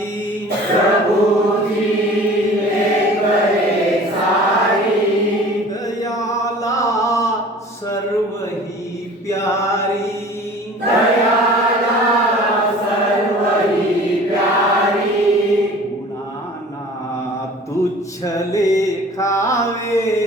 सारी प्रभूची सारी दयाला सर्व प्यारी सर्व ही प्यारी. गुणाना तुच्छ लेखावे.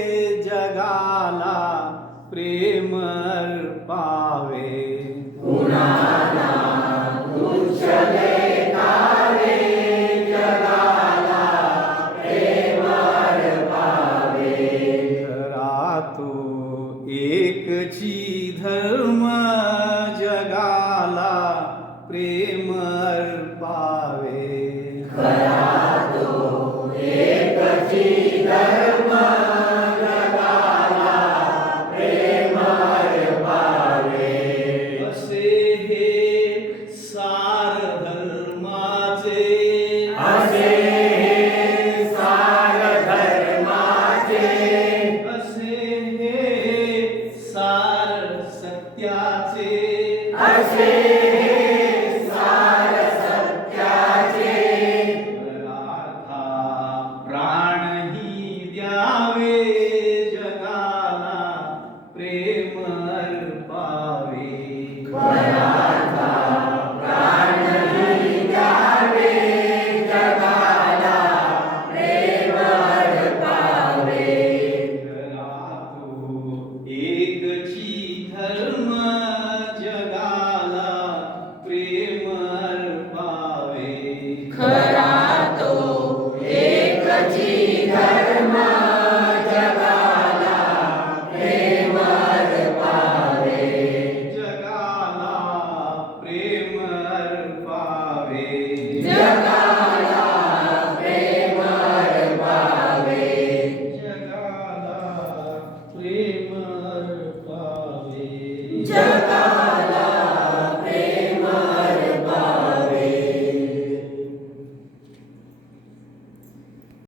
piacere. I see.